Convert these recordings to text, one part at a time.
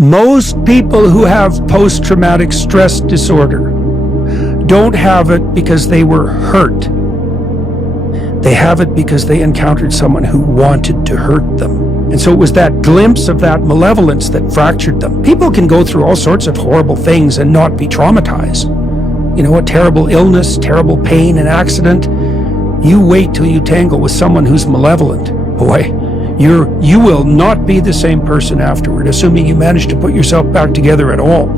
Most people who have post-traumatic stress disorder don't have it because they were hurt. They have it because they encountered someone who wanted to hurt them. And so it was that glimpse of that malevolence that fractured them. People can go through all sorts of horrible things and not be traumatized. You know, a terrible illness, terrible pain, an accident. You wait till you tangle with someone who's malevolent. Boy, you will not be the same person afterward, assuming you manage to put yourself back together at all.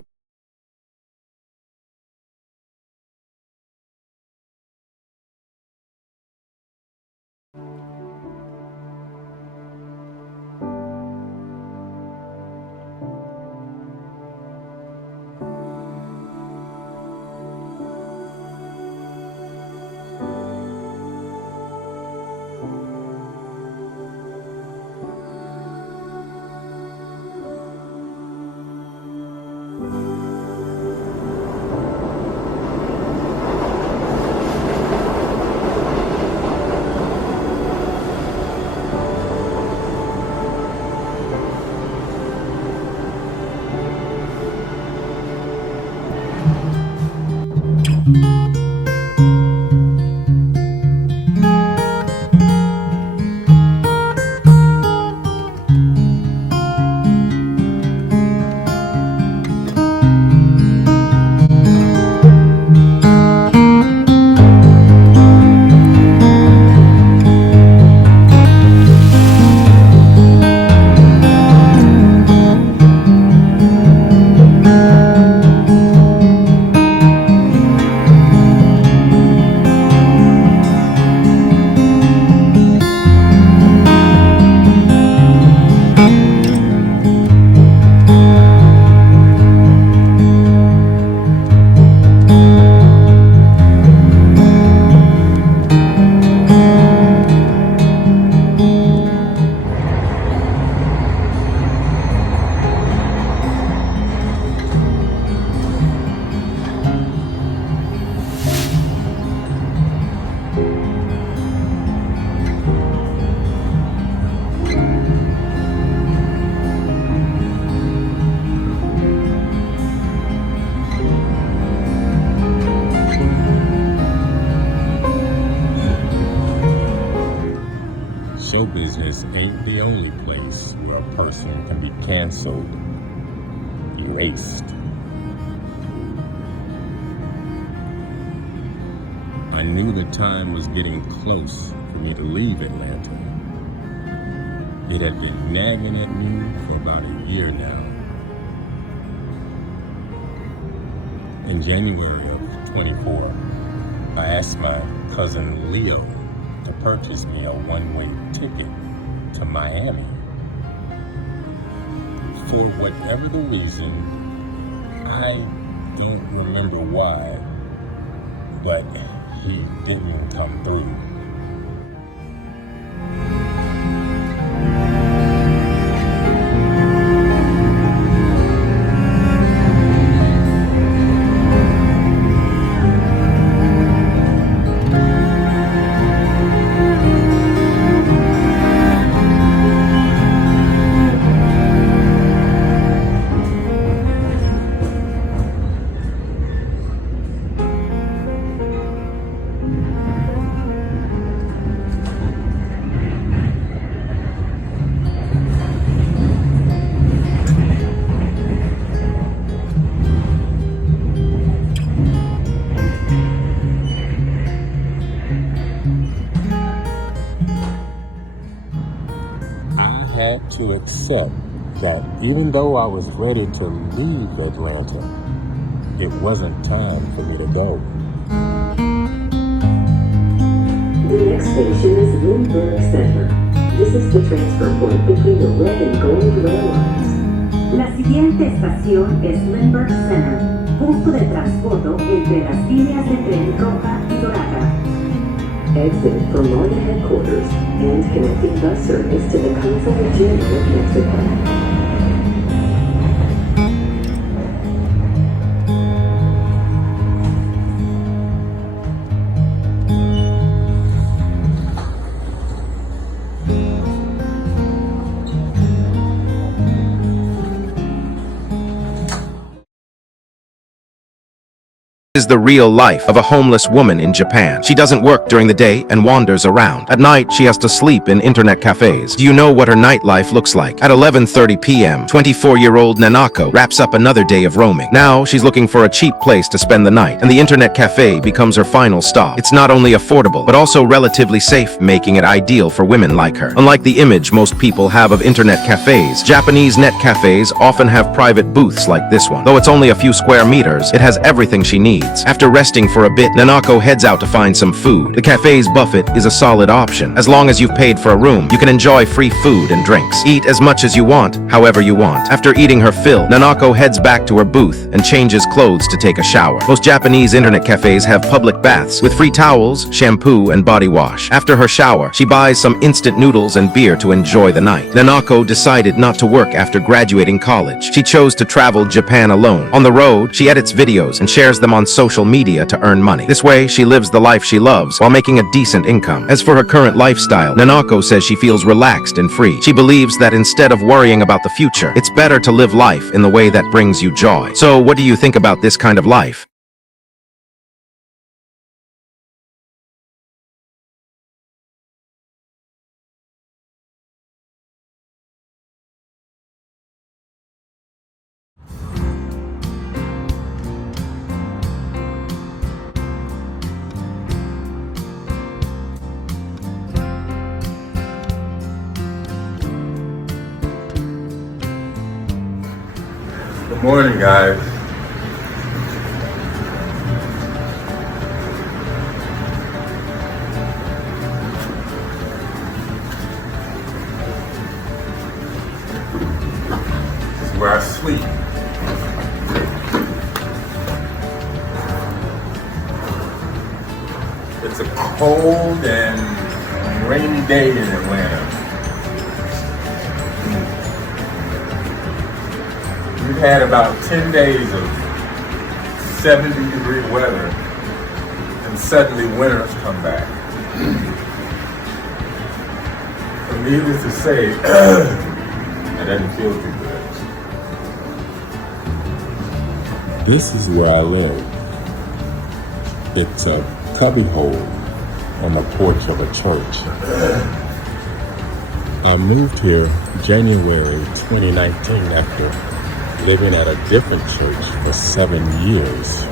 Show business ain't the only place where a person can be canceled, erased. I knew the time was getting close for me to leave Atlanta. It had been nagging at me for about a year now. In January of 24, I asked my cousin Leo to purchase me a one-way ticket to Miami. For whatever the reason, I don't remember why, but he didn't come through. Had to accept that even though I was ready to leave Atlanta, it wasn't time for me to go. The next station is Lindbergh Center. This is the transfer point between the red and gold rail lines. La siguiente estación es Lindbergh Center, punto de transbordo entre las líneas de tren roja y dorada. Exit from Maya headquarters and connecting bus service to the Consulate General of Mexico. Is the real life of a homeless woman in Japan. She doesn't work during the day and wanders around. At night, she has to sleep in internet cafes. Do you know what her nightlife looks like? At 11:30 p.m., 24-year-old Nanako wraps up another day of roaming. Now, she's looking for a cheap place to spend the night, and the internet cafe becomes her final stop. It's not only affordable, but also relatively safe, making it ideal for women like her. Unlike the image most people have of internet cafes, Japanese net cafes often have private booths like this one. Though it's only a few square meters, it has everything she needs. After resting for a bit, Nanako heads out to find some food. The cafe's buffet is a solid option. As long as you've paid for a room, you can enjoy free food and drinks. Eat as much as you want, however you want. After eating her fill, Nanako heads back to her booth and changes clothes to take a shower. Most Japanese internet cafes have public baths with free towels, shampoo, and body wash. After her shower, she buys some instant noodles and beer to enjoy the night. Nanako decided not to work after graduating college. She chose to travel Japan alone. On the road, she edits videos and shares them on social media to earn money. This way, she lives the life she loves while making a decent income. As for her current lifestyle, Nanako says she feels relaxed and free. She believes that instead of worrying about the future, it's better to live life in the way that brings you joy. So, what do you think about this kind of life? Good morning, guys. This is where I sleep. It's a cold and rainy day in Atlanta. We've had about 10 days of 70-degree weather, and suddenly winter's come back. So needless to say, it doesn't feel too good. This is where I live. It's a cubbyhole on the porch of a church. I moved here January 2019 after living at a different church for 7 years.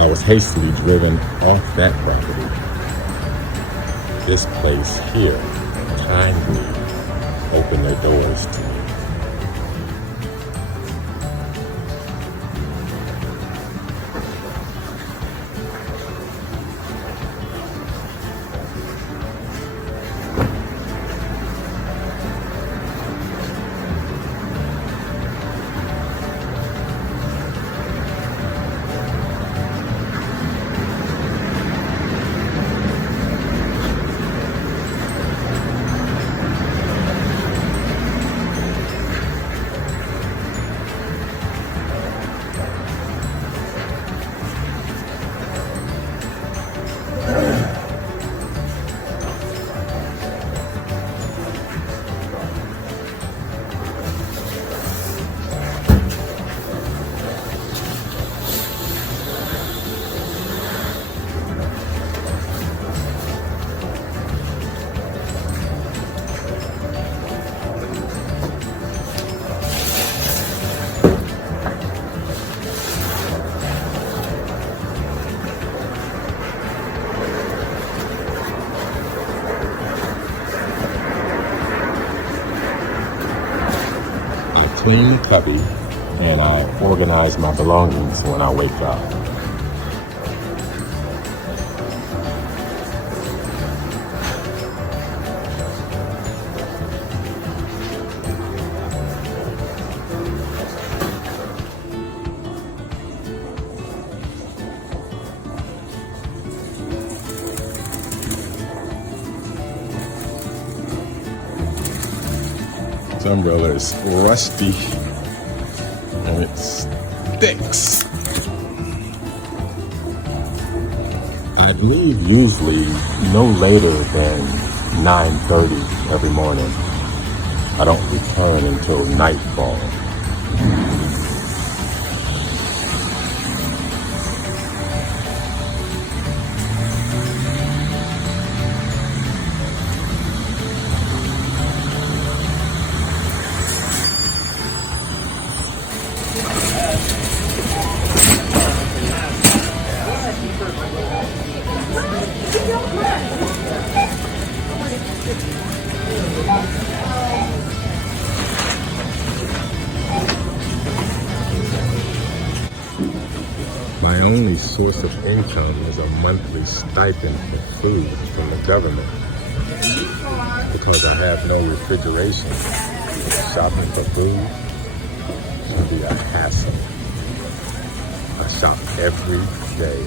I was hastily driven off that property. This place here kindly opened their doors to me. Clean the cubby, and I organize my belongings when I wake up. This umbrella is rusty and it sticks. I leave usually no later than 9:30 every morning. I don't return until nightfall. My only source of income is a monthly stipend for food from the government. Because I have no refrigeration, shopping for food can be a hassle. I shop every day.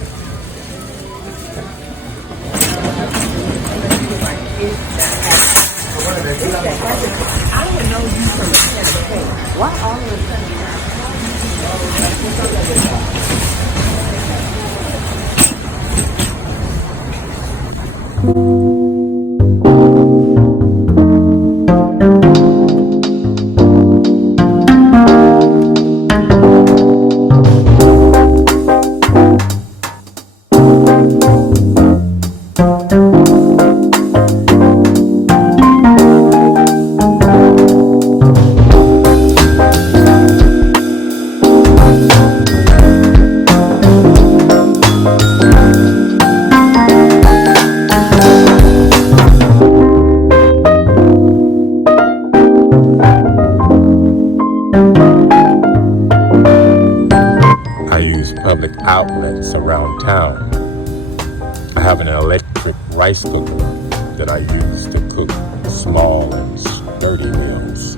Public outlets around town. I have an electric rice cooker that I use to cook small and sturdy meals.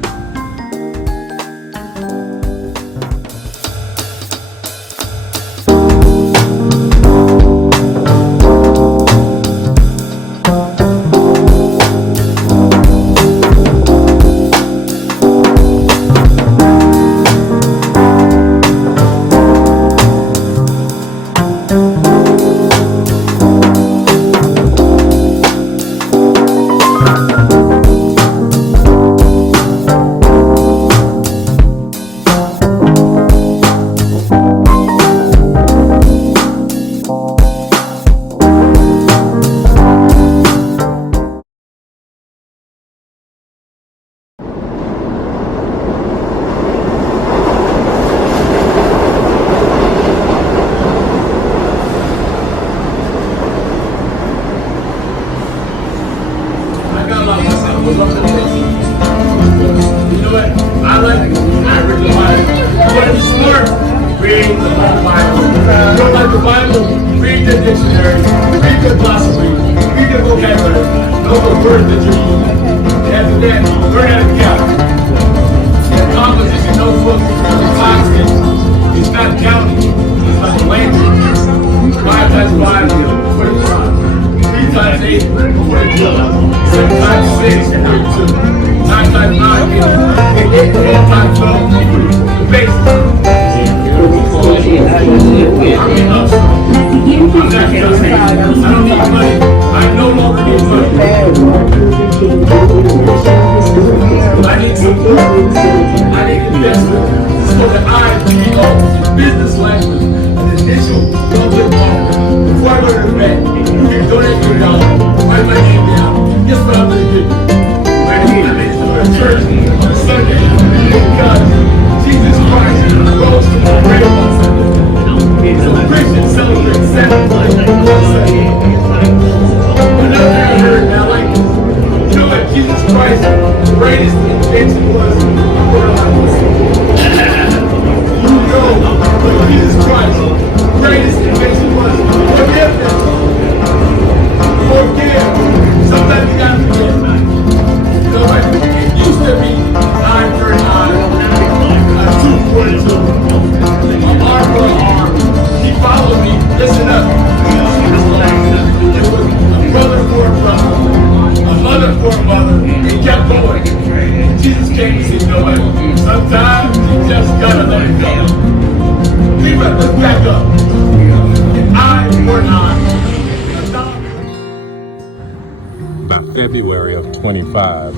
February of 25,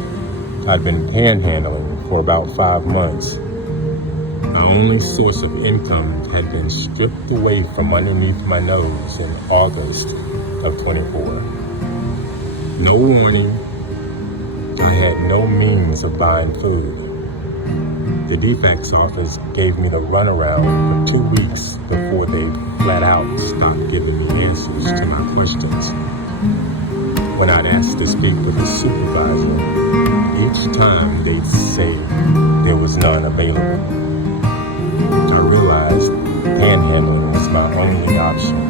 I'd been panhandling for about 5 months. My only source of income had been stripped away from underneath my nose in August of 24. No warning, I had no means of buying food. The defects office gave me the runaround for 2 weeks before they flat out stopped giving me answers to my questions. When I'd ask to speak with a supervisor, each time they'd say there was none available. I realized panhandling was my only option.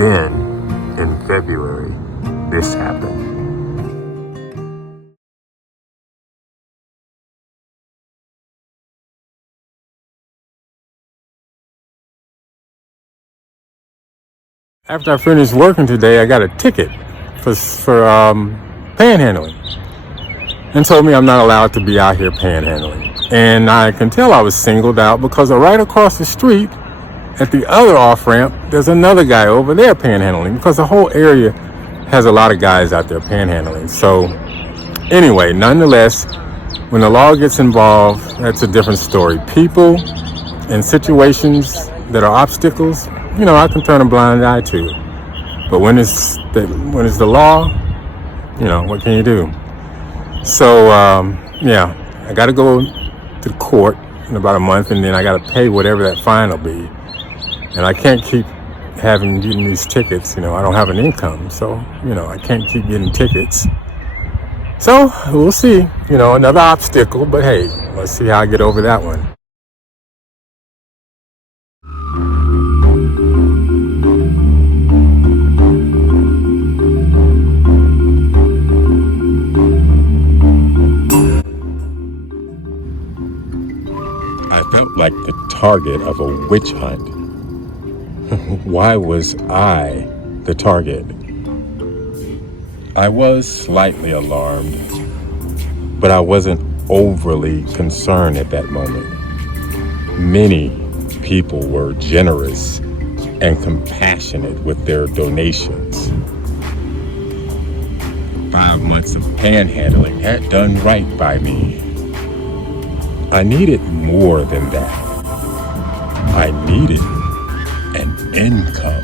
Then, in February, this happened. After I finished working today, I got a ticket for panhandling, and told me I'm not allowed to be out here panhandling. And I can tell I was singled out because right across the street at the other off-ramp, there's another guy over there panhandling, because the whole area has a lot of guys out there panhandling. So anyway, nonetheless, when the law gets involved, that's a different story. People and situations that are obstacles, I can turn a blind eye to. But when it's the law, what can you do? So I got to go to the court in about a month, and then I got to pay whatever that fine will be. And I can't keep getting these tickets. I don't have an income, so I can't keep getting tickets. So we'll see. Another obstacle, but hey, let's see how I get over that one. I felt like the target of a witch hunt. Why was I the target? I was slightly alarmed, but I wasn't overly concerned at that moment. Many people were generous and compassionate with their donations. 5 months of panhandling had done right by me. I needed more than that. I needed an income.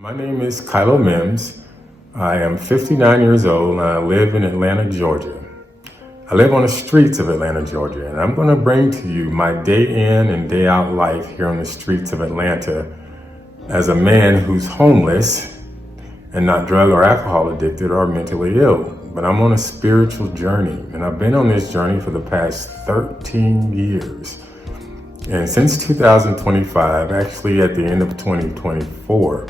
My name is Kylo Mims. I am 59 years old and I live in Atlanta, Georgia. I live on the streets of Atlanta, Georgia, and I'm going to bring to you my day in and day out life here on the streets of Atlanta as a man who's homeless and not drug or alcohol addicted or mentally ill. But I'm on a spiritual journey, and I've been on this journey for the past 13 years. And since 2025, actually at the end of 2024,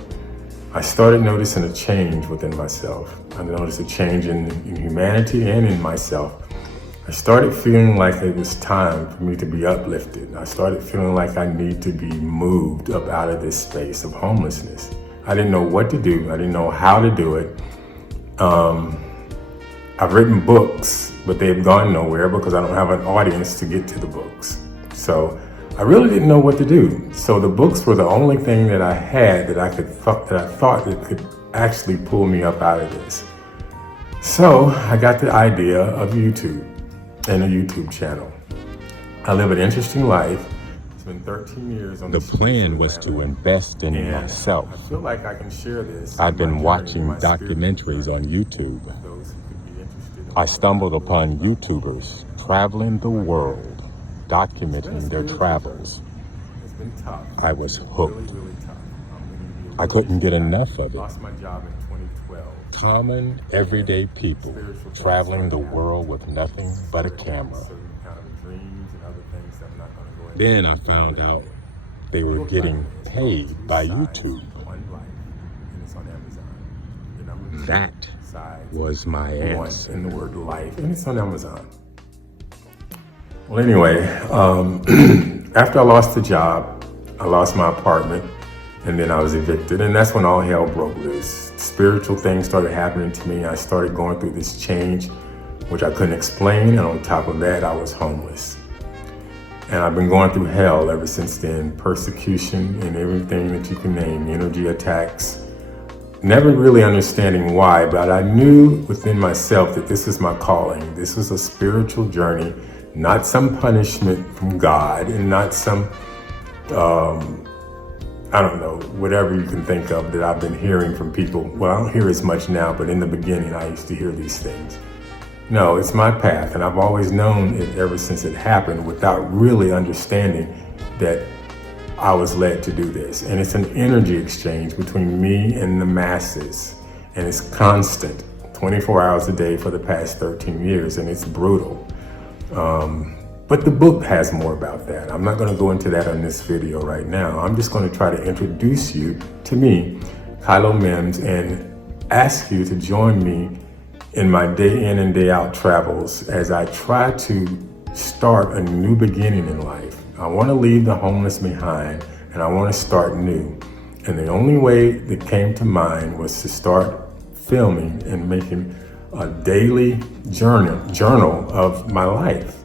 I started noticing a change within myself. I noticed a change in humanity and in myself. I started feeling like it was time for me to be uplifted. I started feeling like I need to be moved up out of this space of homelessness. I didn't know what to do. I didn't know how to do it. I've written books, but they've gone nowhere because I don't have an audience to get to the books. So I really didn't know what to do. So the books were the only thing that I had that I thought that could actually pull me up out of this. So I got the idea of YouTube and a YouTube channel. I live an interesting life. It's been 13 years on the plan was to invest in myself. I feel like I can share this. I've been watching documentaries on YouTube. I stumbled upon YouTubers traveling the world, documenting their travels. I was hooked. I couldn't get enough of it. Common, everyday people traveling the world with nothing but a camera. Then I found out they were getting paid by YouTube. That was my answer. In the word life, and it's on Amazon. Well, anyway, after I lost the job, I lost my apartment, and then I was evicted, and that's when all hell broke loose. spiritual things started happening to me. I started going through this change, which I couldn't explain. And on top of that, I was homeless. And I've been going through hell ever since then. Persecution and everything that you can name, energy attacks. Never really understanding why, but I knew within myself that this is my calling. This was a spiritual journey, not some punishment from God, and not some, I don't know, whatever you can think of that I've been hearing from people. Well, I don't hear as much now, but in the beginning, I used to hear these things. No, it's my path, and I've always known it ever since it happened without really understanding that I was led to do this. And it's an energy exchange between me and the masses, and it's constant, 24 hours a day for the past 13 years, and it's brutal. But the book has more about that. I'm not going to go into that on this video right now. I'm just going to try to introduce you to me, Kylo Mims, and ask you to join me in my day in and day out travels as I try to start a new beginning in life. I want to leave the homeless behind, and I want to start new. And the only way that came to mind was to start filming and making a daily journal of my life.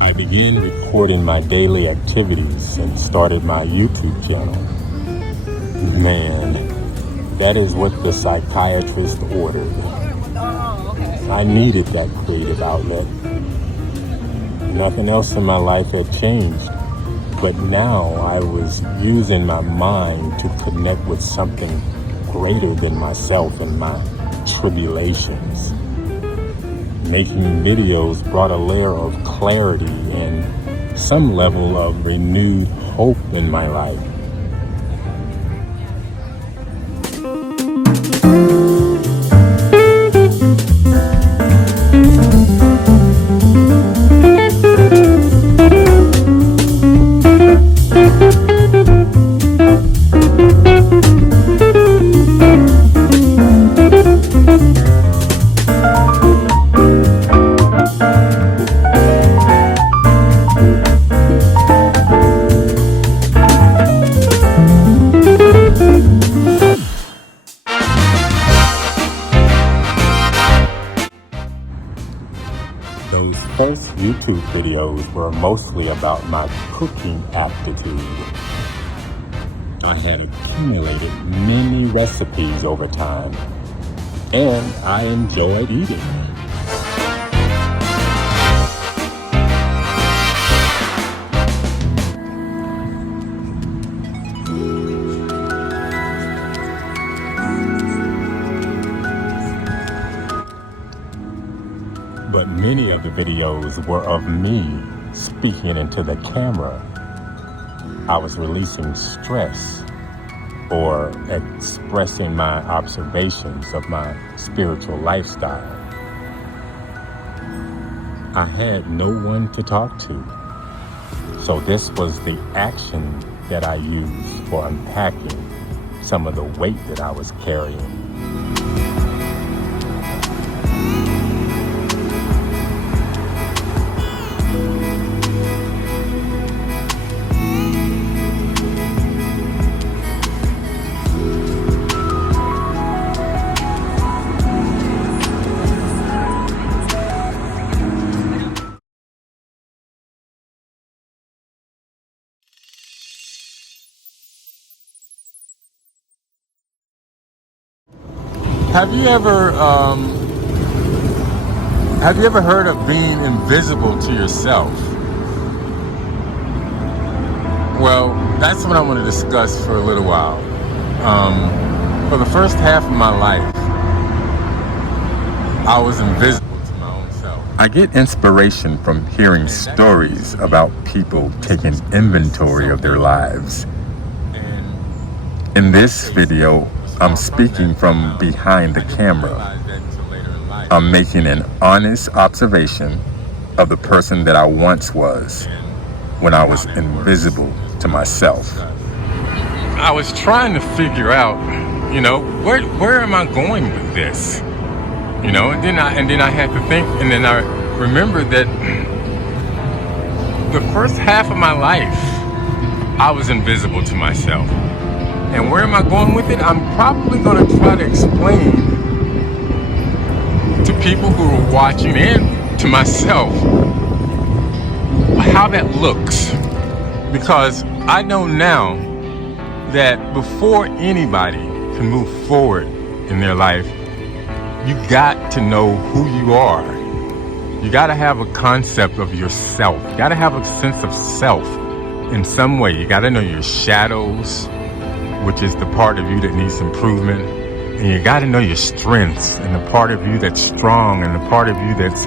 I began recording my daily activities and started my YouTube channel. Man, that is what the psychiatrist ordered. I needed that creative outlet. Nothing else in my life had changed, but now I was using my mind to connect with something greater than myself and my tribulations. Making videos brought a layer of clarity and some level of renewed hope in my life. Those first YouTube videos were mostly about my cooking aptitude. I had accumulated many recipes over time, and I enjoyed eating. But many of the videos were of me speaking into the camera. I was releasing stress or expressing my observations of my spiritual lifestyle. I had no one to talk to, so this was the action that I used for unpacking some of the weight that I was carrying. Have you ever heard of being invisible to yourself? Well, that's what I want to discuss for a little while. For the first half of my life, I was invisible to my own self. I get inspiration from hearing stories about people taking inventory of their lives. In this video, I'm speaking from behind the camera. I'm making an honest observation of the person that I once was when I was invisible to myself. I was trying to figure out, where am I going with this? And then I had to think, and then I remembered that the first half of my life, I was invisible to myself. And where am I going with it? I'm probably going to try to explain to people who are watching and to myself how that looks. Because I know now that before anybody can move forward in their life, you got to know who you are. You got to have a concept of yourself. You got to have a sense of self in some way. You got to know your shadows, which is the part of you that needs improvement. And you got to know your strengths and the part of you that's strong and the part of you that's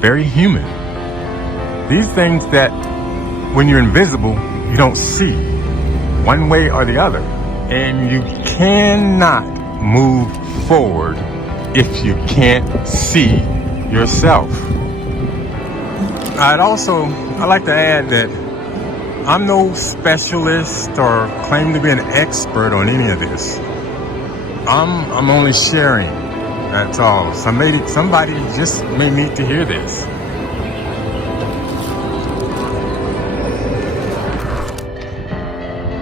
very human. These things that when you're invisible, you don't see one way or the other. And you cannot move forward if you can't see yourself. I'd like to add that I'm no specialist or claim to be an expert on any of this. I'm only sharing, that's all. Somebody just may need to hear this.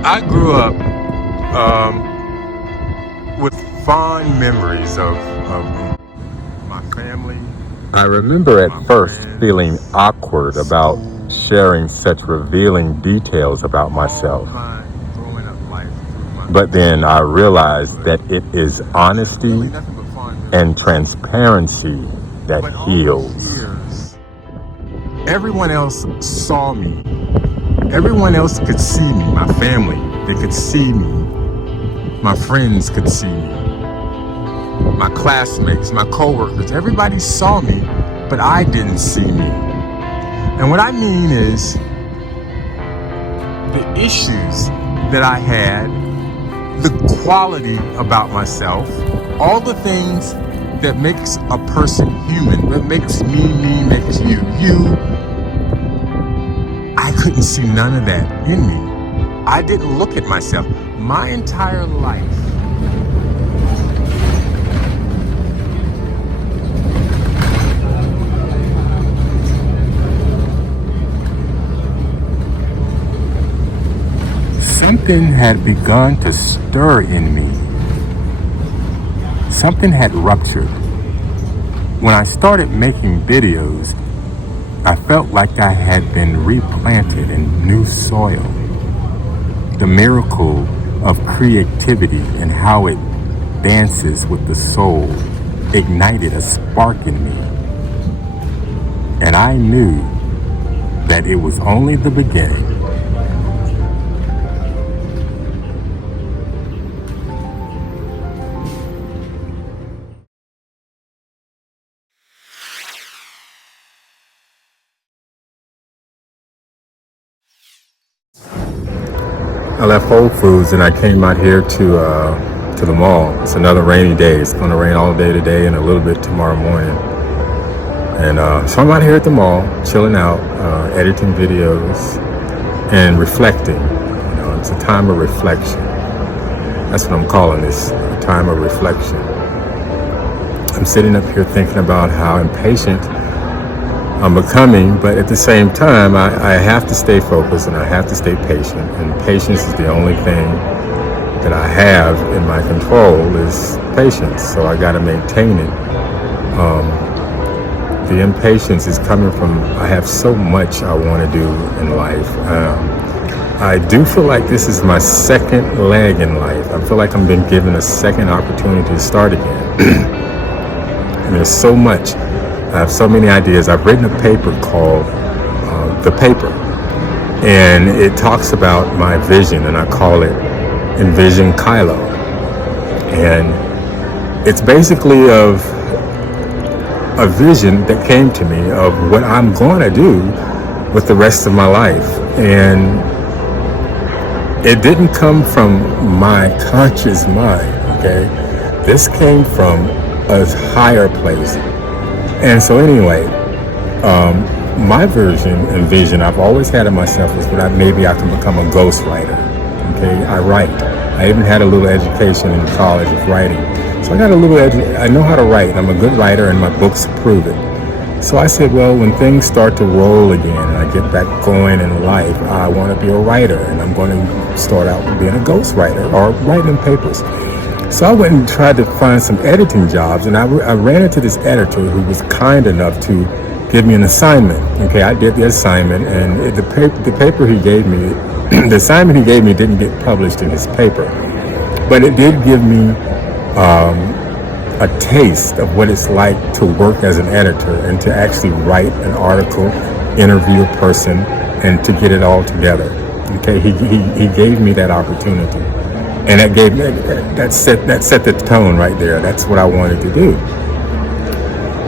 I grew up with fond memories of my family. I remember at first feeling awkward about sharing such revealing details about myself. But then I realized that it is honesty and transparency that heals. Everyone else saw me. Everyone else could see me, my family. They could see me. My friends could see me. My classmates, my coworkers, everybody saw me, but I didn't see me. And what I mean is the issues that I had, the quality about myself, all the things that makes a person human, that makes me, makes you. I couldn't see none of that in me. I didn't look at myself. My entire life, something had begun to stir in me. Something had ruptured. When I started making videos, I felt like I had been replanted in new soil. The miracle of creativity and how it dances with the soul ignited a spark in me. And I knew that it was only the beginning. I left Whole Foods and I came out here to the mall. It's another rainy day. It's going to rain all day today and a little bit tomorrow morning. And so I'm out here at the mall, chilling out, editing videos and reflecting. It's a time of reflection. That's what I'm calling this, a time of reflection. I'm sitting up here thinking about how impatient I'm becoming, but at the same time, I have to stay focused and I have to stay patient. And patience is the only thing that I have in my control is patience. So I got to maintain it. The impatience is coming from, I have so much I want to do in life. I do feel like this is my second leg in life. I feel like I'm being given a second opportunity to start again. And there's so much. I have so many ideas. I've written a paper called The Paper, and it talks about my vision, and I call it Envision Kylo. And it's basically of a vision that came to me of what I'm going to do with the rest of my life. And it didn't come from my conscious mind, okay? This came from a higher place. And so anyway, my version and vision I've always had of myself is that maybe I can become a ghostwriter, okay? I write. I even had a little education in college of writing. So I got a little, I know how to write. I'm a good writer and my books prove it. So I said, well, when things start to roll again and I get back going in life, I want to be a writer, and I'm going to start out with being a ghostwriter or writing papers. So I went and tried to find some editing jobs, and I ran into this editor who was kind enough to give me an assignment. Okay, I did the assignment, and the paper he gave me, the assignment he gave me didn't get published in his paper, but it did give me a taste of what it's like to work as an editor and to actually write an article, interview a person, and to get it all together. Okay, he gave me that opportunity, and that set the tone right there. That's what I wanted to do.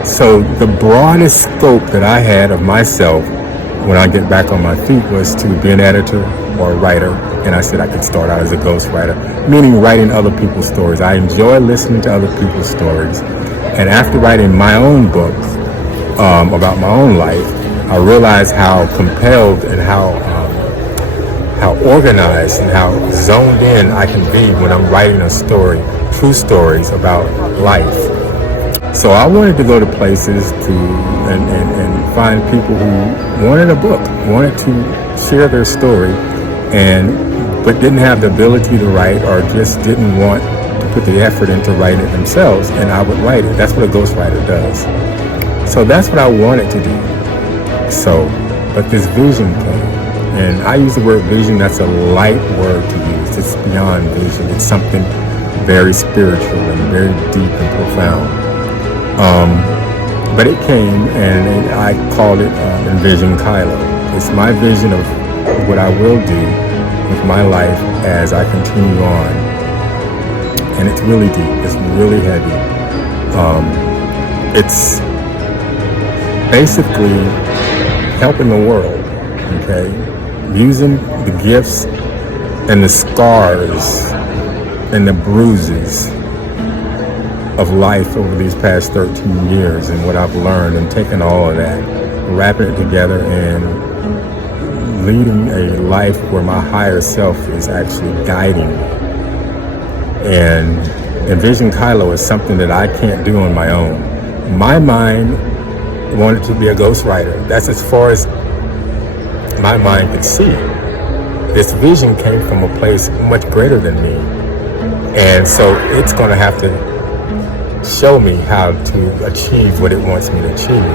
So the broadest scope that I had of myself when I get back on my feet was to be an editor or a writer, and I said I could start out as a ghostwriter, meaning writing other people's stories. I enjoy listening to other people's stories, and after writing my own book about my own life, I realized how compelled and how organized and how zoned in I can be when I'm writing a story, true stories about life. So I wanted to go to places and find people who wanted a book, wanted to share their story, but didn't have the ability to write, or just didn't want to put the effort into writing it themselves, and I would write it. That's what a ghostwriter does. So that's what I wanted to do. But this vision came, and I use the word vision. That's a light word to use. It's beyond vision. It's something very spiritual and very deep and profound. But it came, and I called it Envision Kylo. It's my vision of what I will do with my life as I continue on. And it's really deep. It's really heavy. It's basically helping the world, okay? Using the gifts and the scars and the bruises of life over these past 13 years and what I've learned, and taking all of that, wrapping it together and leading a life where my higher self is actually guiding me. And Envision Kylo is something that I can't do on my own. My mind wanted to be a ghostwriter. That's as far as my mind could see. This vision came from a place much greater than me. And so it's going to have to show me how to achieve what it wants me to achieve.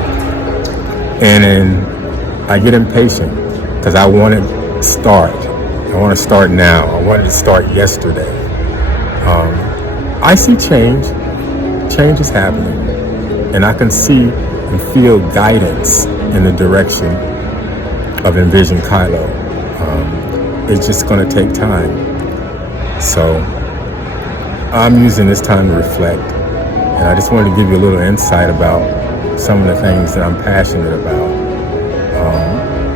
And then I get impatient because I want to start. I want to start now. I wanted to start yesterday. I see change. Change is happening. And I can see and feel guidance in the direction of Envision Kylo. It's just going to take time. So I'm using this time to reflect. And I just wanted to give you a little insight about some of the things that I'm passionate about.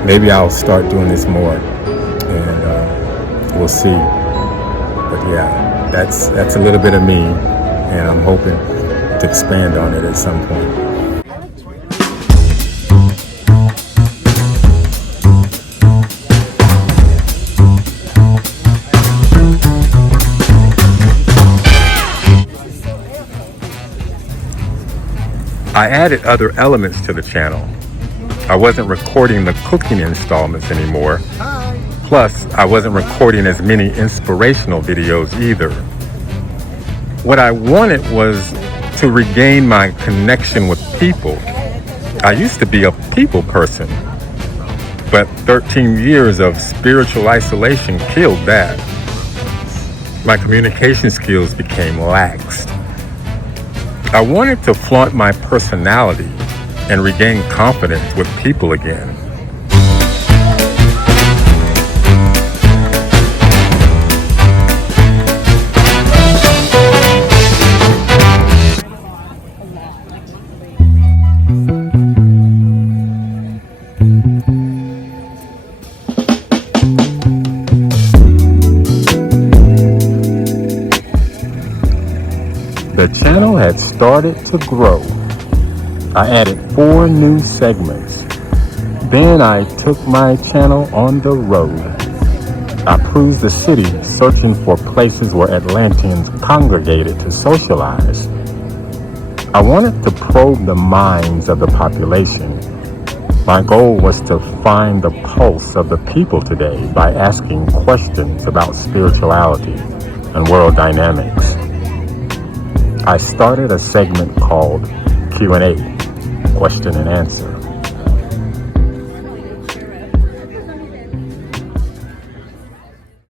Maybe I'll start doing this more, and we'll see. But yeah, that's a little bit of me, and I'm hoping to expand on it at some point. I added other elements to the channel. I wasn't recording the cooking installments anymore. Plus, I wasn't recording as many inspirational videos either. What I wanted was to regain my connection with people. I used to be a people person, but 13 years of spiritual isolation killed that. My communication skills became laxed. I wanted to flaunt my personality and regain confidence with people again. started to grow. I added 4 new segments. Then I took my channel on the road. I cruised the city searching for places where Atlanteans congregated to socialize. I wanted to probe the minds of the population. My goal was to find the pulse of the people today by asking questions about spirituality and world dynamics. I started a segment called Q&A, question and answer.